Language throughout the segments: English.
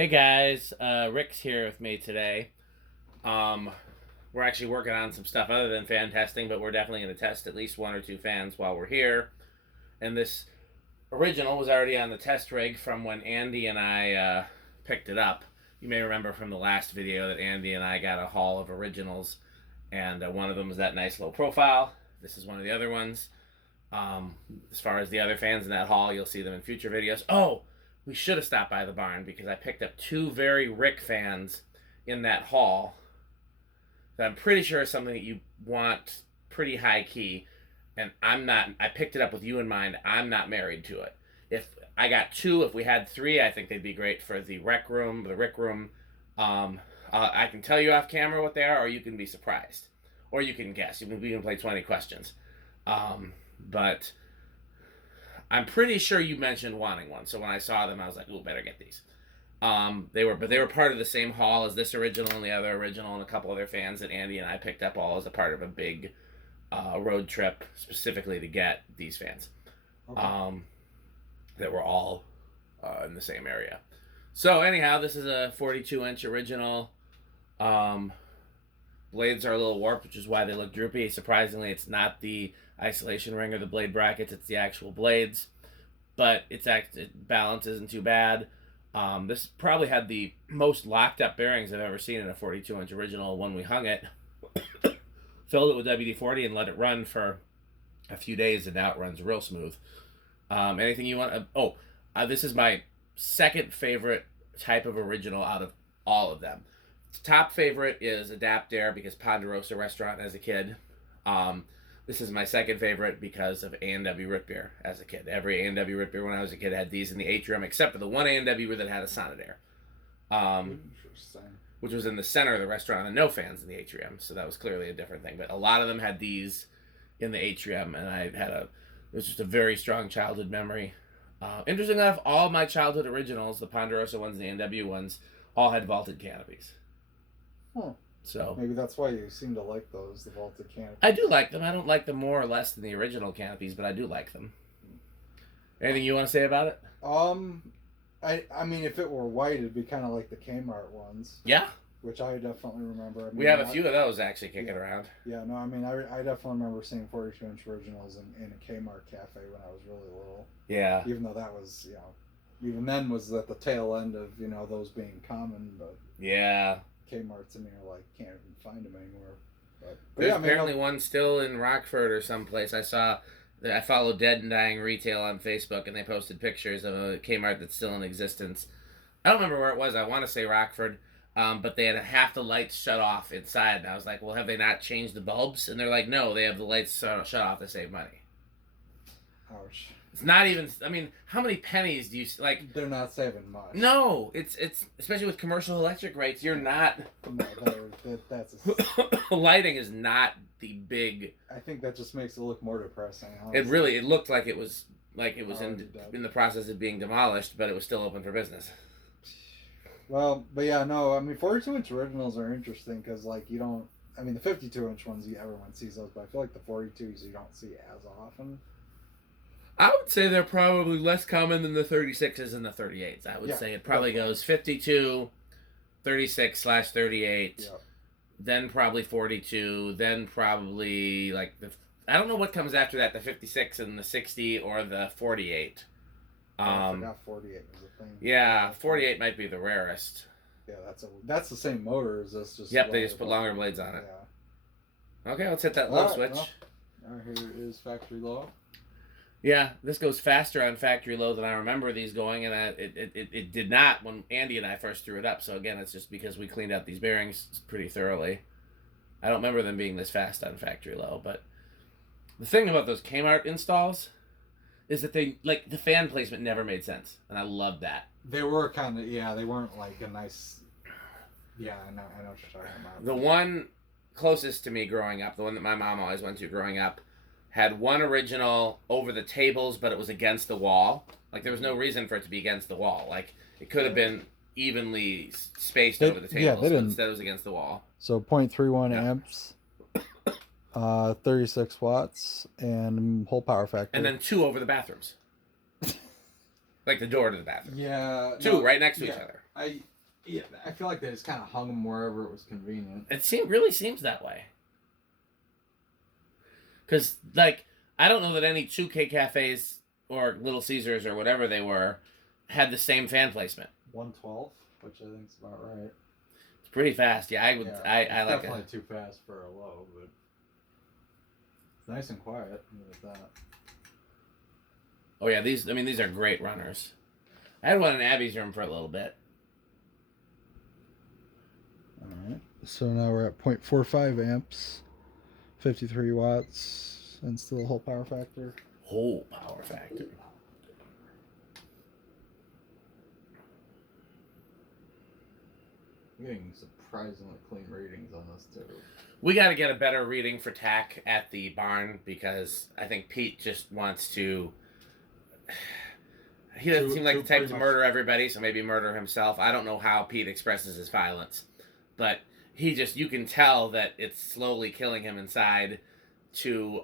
Hey guys, Rick's here with me today. We're actually working on some stuff other than fan testing, but we're definitely going to test at least one or two fans while we're here. And this original was already on the test rig from when Andy and I picked it up. You may remember from the last video that Andy and I got a haul of originals, and one of them was that nice low profile. This is one of the other ones. As far as the other fans in that haul, you'll see them in future videos. Oh! We should have stopped by the barn because I picked up two very Rick fans in that haul that I'm pretty sure is something that you want pretty high key. And I picked it up with you in mind. I'm not married to it. If I got two, if we had three, I think they'd be great for the Rick room. I can tell you off camera what they are, or you can be surprised. Or you can guess. We can play 20 questions. But I'm pretty sure you mentioned wanting one, so when I saw them, I was like, "Ooh, better get these." They were part of the same haul as this original and the other original, and a couple other fans that Andy and I picked up all as a part of a big road trip specifically to get these fans. Okay. That were all in the same area. So anyhow, this is a 42-inch original. Blades are a little warped, which is why they look droopy. Surprisingly, it's not the isolation ring or the blade brackets, it's the actual blades. But balance isn't too bad. This probably had the most locked up bearings I've ever seen in a 42-inch original when we hung it. Filled it with WD-40 and let it run for a few days, and now it runs real smooth. Anything you want? This is my second favorite type of original out of all of them. Top favorite is adaptaire because Ponderosa restaurant as a kid. This is my second favorite because of A&W root beer as a kid. Every A&W root beer when I was a kid had these in the atrium, except for the one A&W that had a Sonadair, which was in the center of the restaurant and no fans in the atrium, so that was clearly a different thing. But a lot of them had these in the atrium, and it was just a very strong childhood memory. Interesting enough, all of my childhood originals, the Ponderosa ones and the A&W ones, all had vaulted canopies. Huh. So maybe that's why you seem to like those, the vaulted canopies. I do like them. I don't like them more or less than the original canopies, but I do like them. Anything you want to say about it? I mean, if it were white, it'd be kind of like the Kmart ones. Yeah. Which I definitely remember. I mean, we have a few of those actually kicking around. Yeah, no, I mean, I definitely remember seeing 42-inch originals in a Kmart cafe when I was really little. Yeah. Even though that was, even then was at the tail end of, those being common, but... Yeah. Kmart's, can't even find them anymore. But there's apparently one still in Rockford or someplace. I follow Dead and Dying Retail on Facebook, and they posted pictures of a Kmart that's still in existence. I don't remember where it was. I want to say Rockford, but they had half the lights shut off inside. And I was like, well, have they not changed the bulbs? And they're like, no, they have the lights shut off to save money. Ouch. It's not even. I mean, how many pennies do you like? They're not saving much. No, it's especially with commercial electric rates. You're not. No, that's lighting is not the big. I think that just makes it look more depressing. Honestly. It looked like it was in the process of being demolished, but it was still open for business. Well, but yeah, no. I mean, 42-inch originals are interesting because you don't. I mean, the 52-inch ones everyone sees those, but I feel like the 42s you don't see as often. I would say they're probably less common than the 36s and the 38s. I would say it probably goes 52, 36/38, then probably 42, then probably I don't know what comes after that, the 56 and the 60 or the 48. I forgot 48 was a thing. Yeah, 48 might be the rarest. Yeah, that's the same motor as this. Just they just put longer blades on it. Yeah. Okay, let's hit that low switch. Well, here is factory low. Yeah, this goes faster on factory low than I remember these going, and it did not when Andy and I first threw it up. So again, it's just because we cleaned out these bearings pretty thoroughly. I don't remember them being this fast on factory low, but the thing about those Kmart installs is that the fan placement never made sense, and I love that. They were kind of, they weren't a nice... Yeah, I know what you're talking about. The one closest to me growing up, the one that my mom always went to growing up, had one original over the tables, but it was against the wall. There was no reason for it to be against the wall. It could have been evenly spaced over the tables, but instead it was against the wall. So 0.31 amps, 36 watts, and whole power factor. And then two over the bathrooms. like the door to the bathroom. Yeah. Two right next to each other. I feel like they just kind of hung them wherever it was convenient. It really seems that way. Because, like, I don't know that any 2K cafes or Little Caesars or whatever they were had the same fan placement. 112, which I think is about right. It's pretty fast. Yeah, I would. Yeah, I like it. Definitely too fast for a low, but it's nice and quiet. With that. Oh yeah, these are great runners. I had one in Abby's room for a little bit. All right. So now we're at 0.45 amps, 53 watts, and still whole power factor. Whole power factor. I'm getting surprisingly clean readings on this too. We got to get a better reading for tack at the barn because I think Pete just wants to. He doesn't seem like the type to murder everybody, so maybe murder himself. I don't know how Pete expresses his violence, but you can tell that it's slowly killing him inside to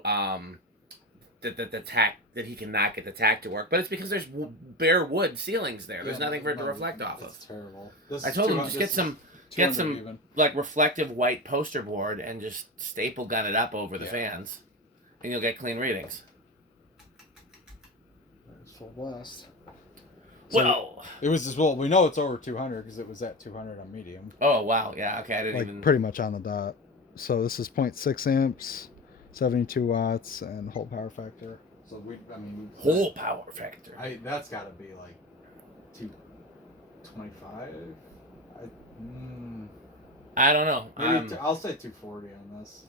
the tack, that he cannot get the tack to work. But it's because there's bare wood ceilings there. There's nothing for it to reflect off of. That's terrible. I told him just get some like reflective white poster board and just staple gun it up over the fans, and you'll get clean readings. There's full blast. So well, it was just, well, we know it's over 200 because it was at 200 on medium. Oh wow, yeah, okay, I didn't like even pretty much on the dot. So this is 0.6 amps, 72 watts, and whole power factor. So whole power factor. That's got to be like 225. I don't know. I'll say 240 on this.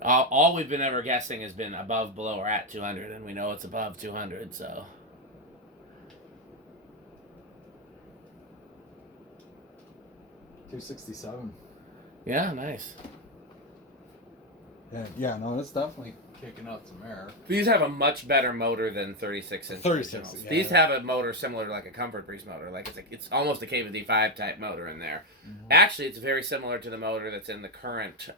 All we've been ever guessing has been above, below, or at 200, and we know it's above 200, so. 267. Yeah, nice. Yeah, no, it's definitely kicking out some air. These have a much better motor than 36-inch 36, originals. yeah, These have a motor similar to like a Comfort Breeze motor. Like it's almost a K55 type motor in there. Mm-hmm. Actually, it's very similar to the motor that's in the current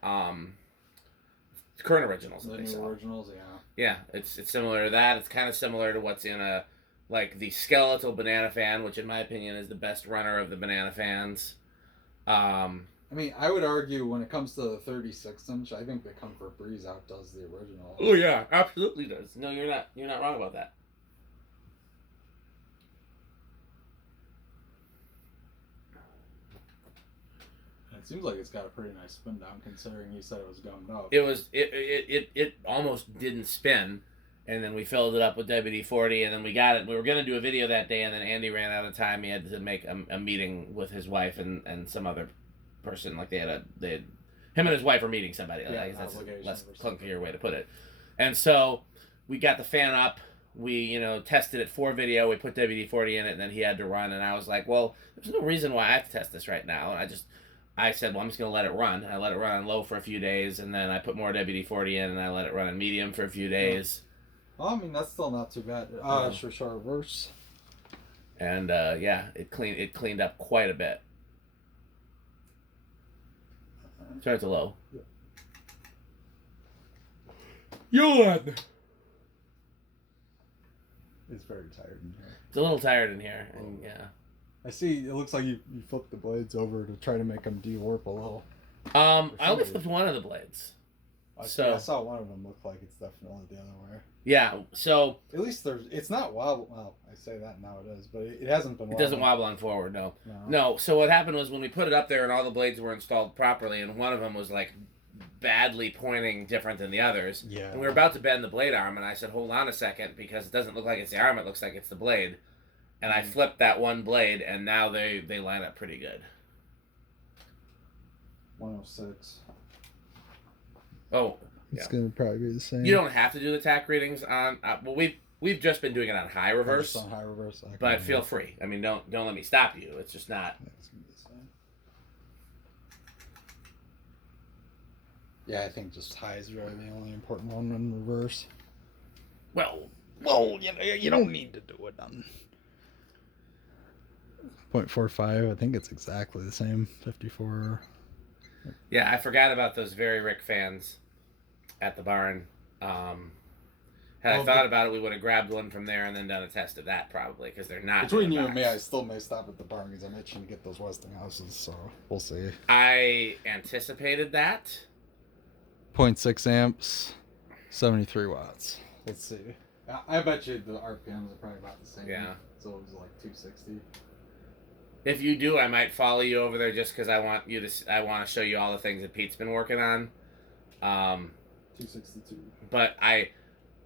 originals. The new originals, yeah. Yeah, it's similar to that. It's kind of similar to what's in the skeletal banana fan, which in my opinion is the best runner of the banana fans. I would argue when it comes to the 36-inch, I think the Comfort Breeze outdoes the original. Oh yeah, absolutely does. No, you're not wrong about that. It seems like it's got a pretty nice spin down, considering you said it was gummed up. It almost didn't spin, and then we filled it up with WD-40, and then we got it. We were gonna do a video that day, and then Andy ran out of time. He had to make a meeting with his wife and some other person. Like him and his wife were meeting somebody. Like, that's less clunkier way to put it. And so we got the fan up. We tested it for video. We put WD-40 in it, and then he had to run. And I was like, well, there's no reason why I have to test this right now. And I said, well, I'm just going to let it run. I let it run on low for a few days, and then I put more WD-40 in, and I let it run on medium for a few days. Well, that's still not too bad. Sure, reverse. And it cleaned up quite a bit. Turn it to low. Yawn! It's very tired in here. It's a little tired in here, and yeah. I see. It looks like you flipped the blades over to try to make them de-warp a little. I only flipped one of the blades. I saw one of them look like it's definitely the other way. Yeah. So at least it's not wobble. Well, I say that now it is, but it hasn't been. It doesn't wobble on forward. No. So what happened was when we put it up there and all the blades were installed properly, and one of them was like badly pointing different than the others. Yeah. And we were about to bend the blade arm, and I said, "Hold on a second, because it doesn't look like it's the arm; it looks like it's the blade." And I flipped that one blade, and now they line up pretty good. 106. Oh, it's gonna probably be the same. You don't have to do the tack readings on. Well, we've just been doing it on high reverse. Just on high reverse. But feel free. Don't let me stop you. It's just not. It's gonna be the same. Yeah, I think just high is really the only important one in reverse. Well, you don't need to do it on 0.45. I think it's exactly the same. 54. Yeah, I forgot about those Very Rick fans at the barn. Had I thought about it, we would have grabbed one from there and then done a test of that probably, because they're not. Between you and me, I still may stop at the barn because I'm itching to get those Westinghouses, so we'll see. I anticipated that. 0.6 amps, 73 watts. Let's see. I bet you the RPMs are probably about the same. Yeah. So it was like 260. If you do, I might follow you over there just because I want to show you all the things that Pete's been working on. 262. But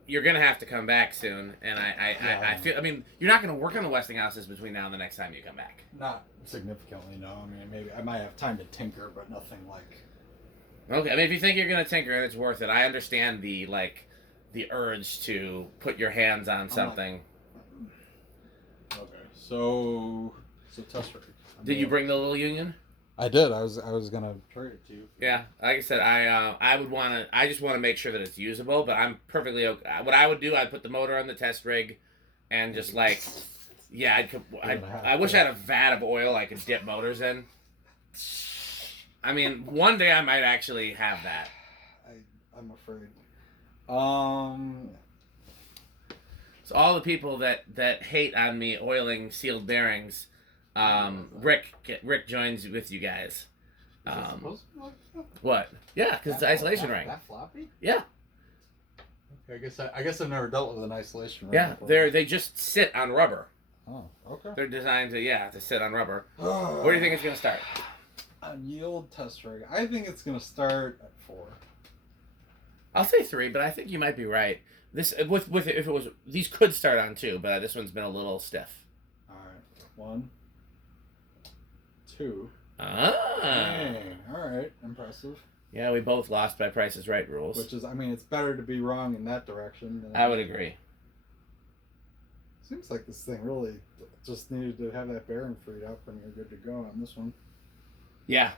you're gonna have to come back soon, and I feel. I mean, you're not gonna work on the Westinghouses between now and the next time you come back. Not significantly, no. I mean, maybe I might have time to tinker, but nothing like. Okay, I mean, if you think you're gonna tinker and it's worth it, I understand the urge to put your hands on something. Okay, so test rig. Did you bring the little union? I did. I was gonna trade it to you. Yeah, like I said, I would want to. I just want to make sure that it's usable. But I'm perfectly okay. What I would do, I'd put the motor on the test rig, and just I wish I had a vat of oil I could dip motors in. I mean, one day I might actually have that. I'm afraid. So all the people that hate on me oiling sealed bearings. Rick joins with you guys. What? Yeah, because it's an isolation ring. That floppy? Yeah. Okay, I guess I've never dealt with an isolation ring. Yeah, before. they just sit on rubber. Oh, okay. They're designed to sit on rubber. Where do you think it's gonna start? On yield test rig, I think it's gonna start at 4. I'll say 3, but I think you might be right. This with if it was these could start on 2, but this one's been a little stiff. All right, 1, 2. Dang, all right, impressive. Yeah, we both lost by Price is Right rules. Which is, I mean, it's better to be wrong in that direction. Than I would agree. Seems like this thing really just needed to have that bearing freed up and you're good to go on this one. Yeah.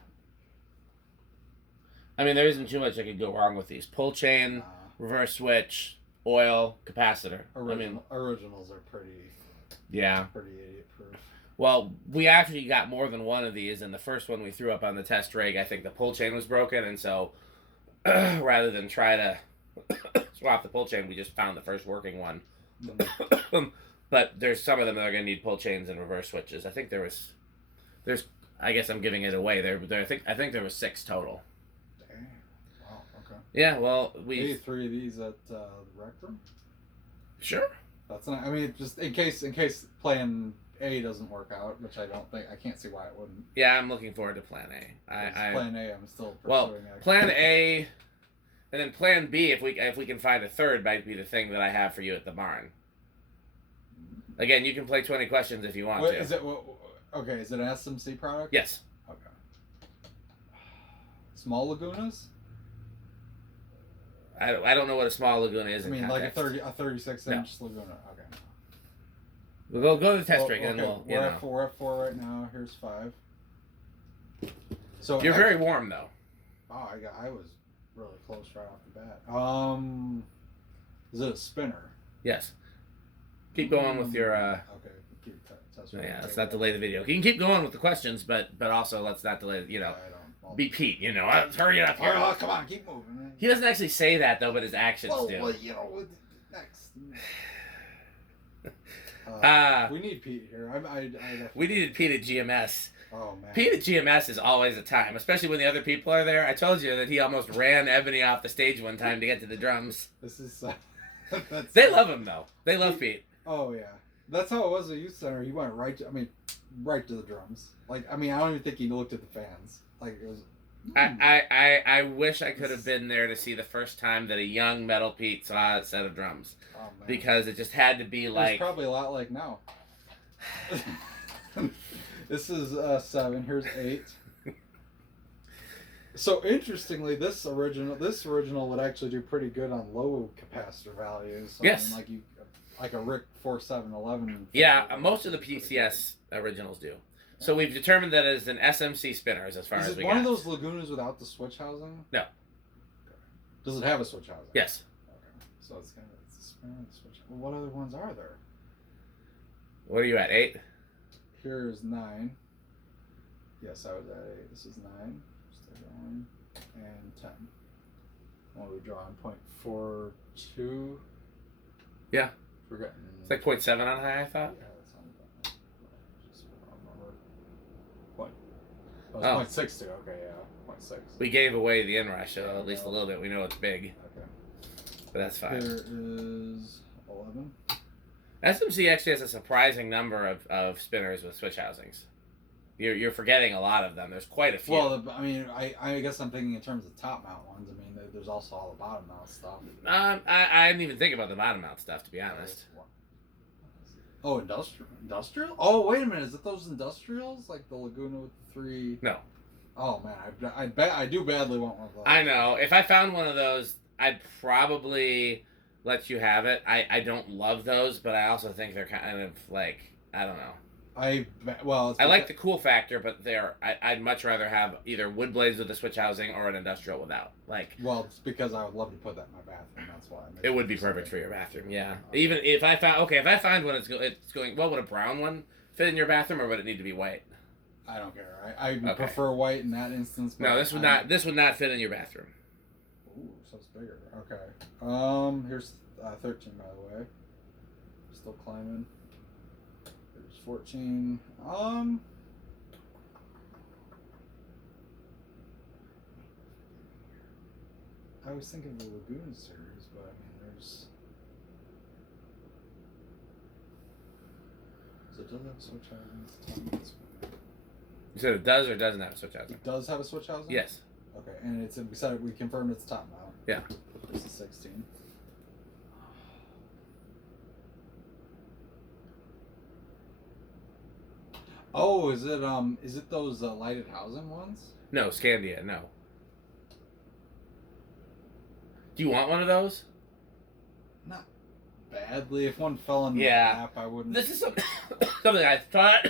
I mean, there isn't too much that could go wrong with these. Pull chain, reverse switch, oil, capacitor. Originals are pretty idiot proof. Well, we actually got more than one of these, and the first one we threw up on the test rig, I think the pull chain was broken, and so rather than try to swap the pull chain, we just found the first working one. But there's some of them that are going to need pull chains and reverse switches. I think there's, I guess I'm giving it away. I think there was 6 total. Dang. Wow. Okay. Yeah. Well, we had 3 of these at the rec room. Sure. That's not. I mean, just in case plan A doesn't work out, which I can't see why it wouldn't. Yeah, I'm looking forward to plan A. Plan A, I'm still pursuing. Well, plan A, and then plan B, if we can find a third, might be the thing that I have for you at the barn. Again, you can play 20 questions if you want to. Is it okay? Is it an SMC product? Yes. Okay. Small Lagunas? I don't know what a small Laguna is. I mean, context. like a 36-inch Laguna. Okay. We'll go to the test rig, and okay. we'll. We're at 4 right now. Here's 5. So you're very warm though. Oh, I was really close right off the bat. Is it a spinner? Yes. Keep going with your. Okay. Keep test rig. Yeah, let's not delay the video. You can keep going with the questions, but also let's not delay. Be Pete. Let's hurry it up here. Oh, come on, keep moving, man. He doesn't actually say that though, but his actions do. Well, next. We need Pete here. We needed Pete at GMS. Oh man. Pete at GMS is always a time, especially when the other people are there. I told you that he almost ran Ebony off the stage one time to get to the drums. This is. They love him though. They love Pete. Oh yeah, that's how it was at youth center. He went right to the drums. I don't even think he looked at the fans. It was. I wish I could have been there to see the first time that a young Metal Pete saw a set of drums. Oh, man. Because it just had to be like. It's probably a lot like now. This is 7. Here's 8. So interestingly, this original would actually do pretty good on low capacitor values. Yes. Like a Rick 4711. Yeah, most of the PCS originals do. So we've determined that it's an SMC spinners as far as we got. Is it one of those Lagunas without the switch housing? No. Okay. Does it have a switch housing? Yes. Okay. So it's a spinner and switch. Well, what other ones are there? What are you at, 8? Here's 9. Yes, I was at 8. This is 9. Still going. And 10. What are we drawing? 0.42. Yeah. Forgetting. It's like 0.7 on high, I thought. Yeah, that sounds about just remember. Point. Oh, Oh. it's 0.6 too. Okay, yeah, 0.6. We gave away the inrush, so at least a little bit. We know it's big. Okay. But that's fine. There is 11. SMC actually has a surprising number of spinners with switch housings. You're forgetting a lot of them. There's quite a few. Well, I mean, I guess I'm thinking in terms of top mount ones. I mean, there's also all the bottom mount stuff. I didn't even think about the bottom mount stuff, to be honest. Oh, industrial? Oh, wait a minute. Is it those industrials? Like the Laguna with the 3... No. Oh, man. I do badly want one of those. I know. If I found one of those, I'd probably let you have it. I don't love those, but I also think they're kind of like, I don't know. I like the cool factor, but I'd much rather have either wood blades with a switch housing or an industrial without. Well, it's because I would love to put that in my bathroom. That's why. It would be perfect for your bathroom. Yeah. Even if I find one, it's going. Well, would a brown one fit in your bathroom, or would it need to be white? I don't care. I prefer white in that instance. But no, this would not fit in your bathroom. Ooh, so it's bigger. Okay. Here's 13, by the way. Still climbing. 14. I was thinking of the Lagoon series, but I mean, there's. So it does have a switch housing. You said it does or doesn't have a switch housing? It does have a switch housing? Yes. Okay, and we confirmed it's top mount. Yeah. This is 16. Oh, is it those lighted housing ones? No, Scandia, no. Do you want one of those? Not badly. If one fell in my lap, I wouldn't. This is something I thought.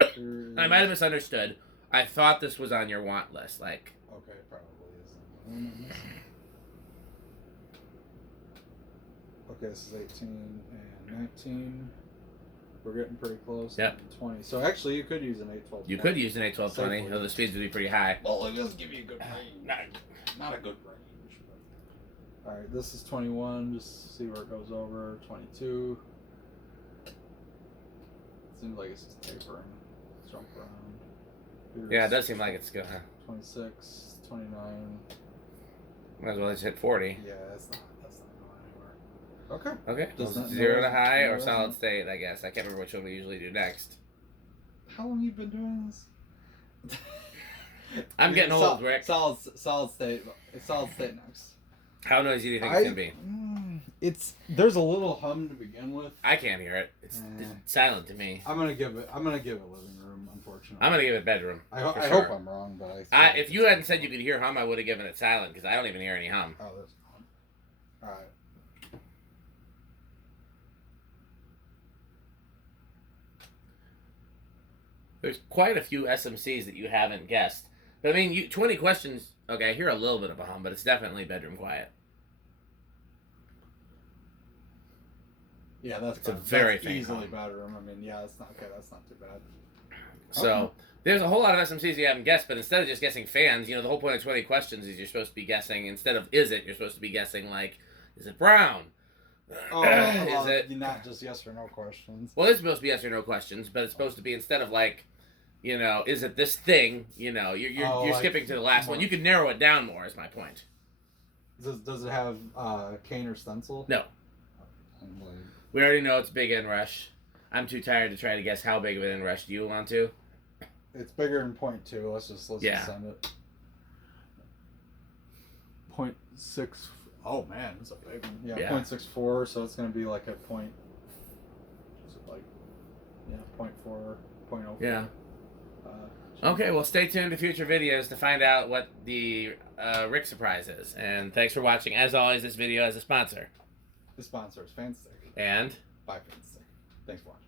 I might have misunderstood. I thought this was on your want list, like. Okay, it probably isn't. Okay, this is 18 and 19. We're getting pretty close. Yep. 20. So actually, you could use an 812. You could use an 812-20, though the speeds would be pretty high. Well, it does give you a good range. Not a good range. But... All right, this is 21. Just see where it goes over. 22. Seems like it's just tapering. Jump around. Yeah, it does seem like it's gonna. 26, 29. Might as well just hit 40. Yeah, that's not going anywhere. Okay. Okay. 0 to high or solid state, I guess. I can't remember which one we usually do next. How long have you been doing this? I'm getting old, Rick. Solid state. It's solid state next. How noisy do you think it's gonna be? There's a little hum to begin with. I can't hear it. It's silent to me. I'm gonna give it living room, unfortunately. I'm gonna give it bedroom. I hope I'm wrong, but if you hadn't said you could hear hum, I would have given it silent because I don't even hear any hum. Oh, there's hum. All right. There's quite a few SMCs that you haven't guessed. But I mean, 20 questions. Okay, I hear a little bit of a hum, but it's definitely bedroom quiet. Yeah, that's very faint easily hum. bedroom. I mean, yeah, that's not too bad. So there's a whole lot of SMCs you haven't guessed, but instead of just guessing fans, the whole point of 20 questions is you're supposed to be guessing, instead of is it, you're supposed to be guessing like, is it brown? Is it not just yes or no questions? Well, it's supposed to be yes or no questions, but it's supposed to be instead of like, is it this thing? You're skipping to the last one. You can narrow it down more. Is my point. Does it have cane or stencil? No. We already know it's big inrush. I'm too tired to try to guess how big of an inrush. Do you want to? It's bigger than 0.2. Let's just send it. 0.6. Oh man, it's a big one. Yeah, 0.64. So it's gonna be like a point. Is it like 0.4, 0.04? Yeah. Okay, well, stay tuned to future videos to find out what the Rick surprise is. And thanks for watching. As always, this video has a sponsor. The sponsor is Fanstick. And? Bye, Fanstick. Thanks for watching.